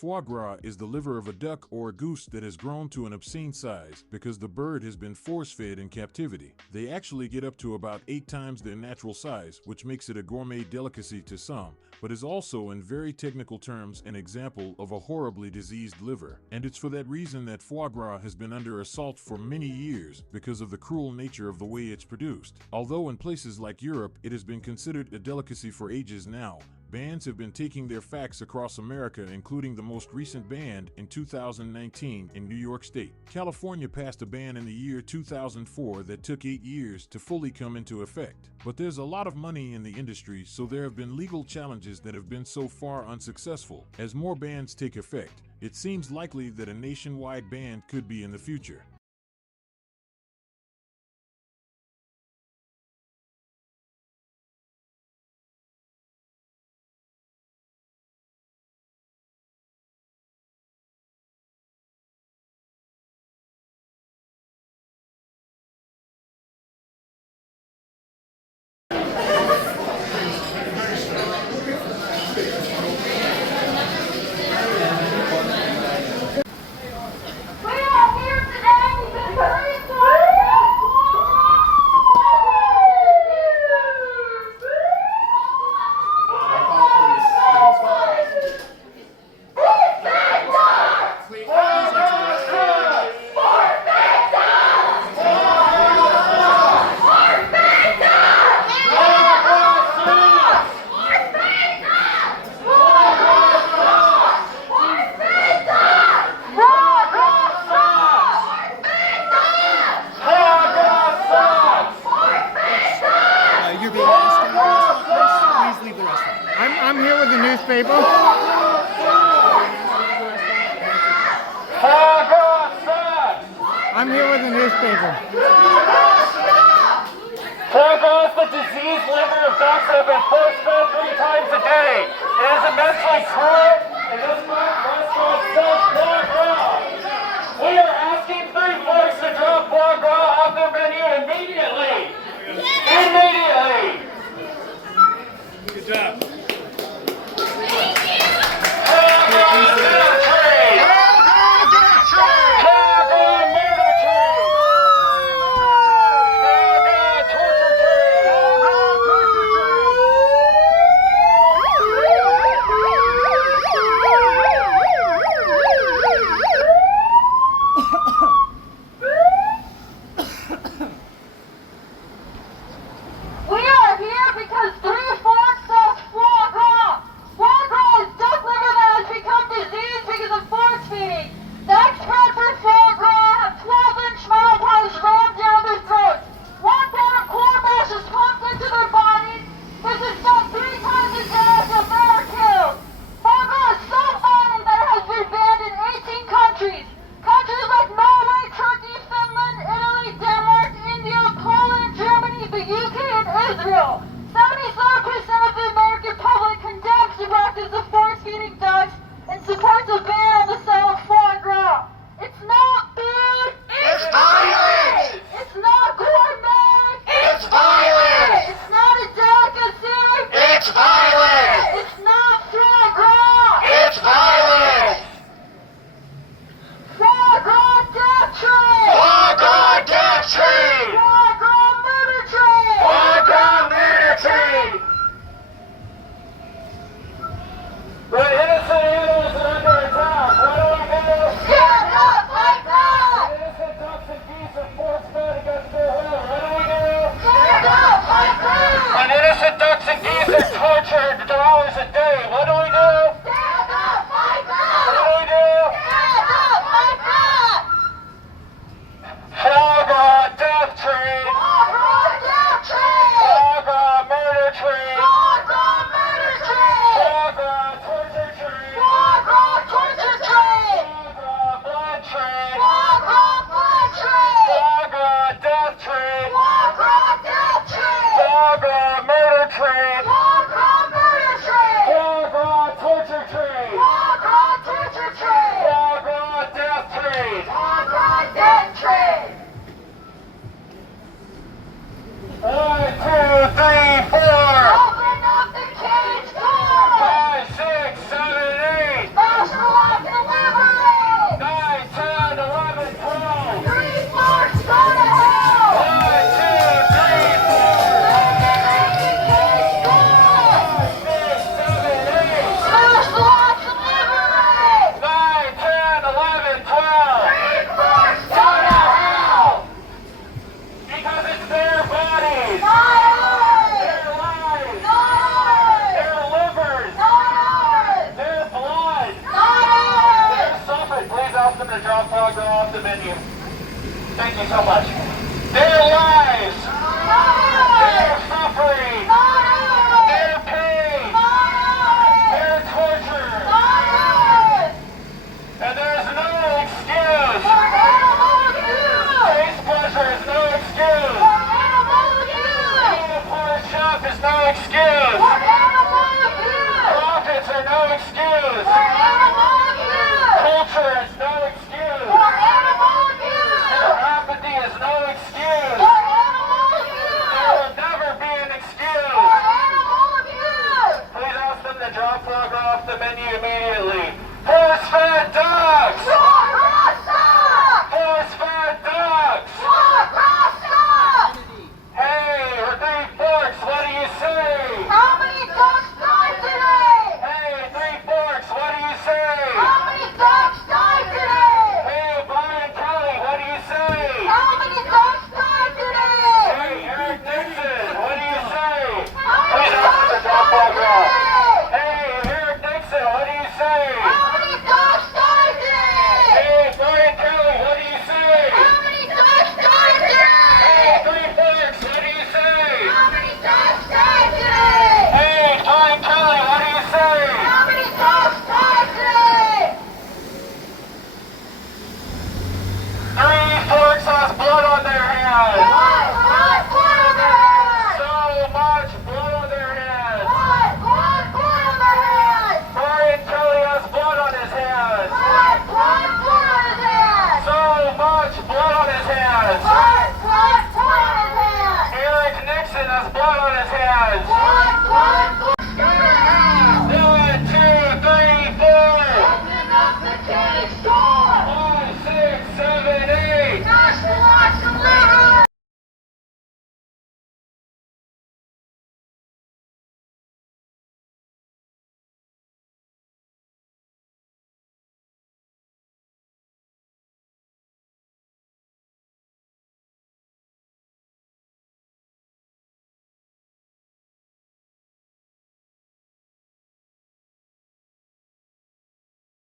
Foie gras is the liver of a duck or a goose that has grown to an obscene size because the bird has been force-fed in captivity. They actually get up to about 8 times their natural size, which makes it a gourmet delicacy to some, but is also in very technical terms an example of a horribly diseased liver. And it's for that reason that foie gras has been under assault for many years because of the cruel nature of the way it's produced. Although in places like Europe it has been considered a delicacy for ages now, bans have been taking their facts across America, including the most recent ban in 2019 in New York State. California passed a ban in the year 2004 that took 8 years to fully come into effect. But there's a lot of money in the industry, so there have been legal challenges that have been so far unsuccessful. As more bans take effect, it seems likely that a nationwide ban could be in the future. I'm here with the newspaper. I'm here with the newspaper. Foie gras, the diseased liver of ducks that have been force-fed 3 times a day. It is immensely cruel, and this restaurant sells foie gras. We are asking 3 folks to drop foie gras off their menu immediately. Immediately. Good job. Supports a ban on the sale of foie gras. It's not food. It's violence. It's not gourmet. It's violence. It's not a delicacy. It's violence. It's not foie gras. It's violence. Foie gras death tree. Foie gras death tree. Foie gras murder tree. Foie gras murder tree. The innocent animals are under attack. What do we do? Stand up like that. Innocent ducks and geese are force-fed against their will. What do we do? Stand up like that. When innocent ducks and geese are tortured for hours a day, what do we do? Stand up like that. What do we do? Stand up like that. Foie gras death tree. Foie gras death tree. Foie gras murder tree. Foie gras murder tree. Foie gras torture tree. Foie gras torture tree. Foie gras blood tree. Foie gras blood tree. Foie gras death tree. Foie gras death tree. Foie gras murder tree. Foie gras murder tree. Foie gras torture tree. Foie gras torture tree. Foie gras death tree. Foie gras death tree. 1, 2, 3, 4, Open up the cage door. 5, 6, 7, 8. Marshal foie gras off the menu. Thank you so much. Their lives, their suffering, their pain, their torture, and there's no excuse. Taste pleasure is no excuse. Poor shop is no excuse. Profits are no excuse. Culture is no excuse. Apathy is no excuse. There will never be an excuse. Please ask them to drop foie gras off the menu immediately. Force-fed dogs! Force-fed dogs! Hey, or 3 forks, what do you say? How many dogs died today? Hey, 3 forks, what do you say? How many dogs died today? Hey, Brian Kelly, what do you say? How many dogs died today? Hey, Eric Nixon, what do you say? How Please many ask them to dogs drop foie died gras. today? Hey, Eric Nixon, what do you say? How many dogs died today? Hey, Brian Kelly, what do you say? How many dogs died Hey, today? 3 forks, what do you say? How many dogs died today? Hey, Brian Kelly, what do you say? How many dogs died today? 3 forks has blood on their hands. Blood on their hands! So much blood on their hands. Blood on their hands! Brian Kelly has blood on his hands. Blood on his hands! So much blood on his hands. Blood on his hands! Eric Nixon has blood on his hands. Blood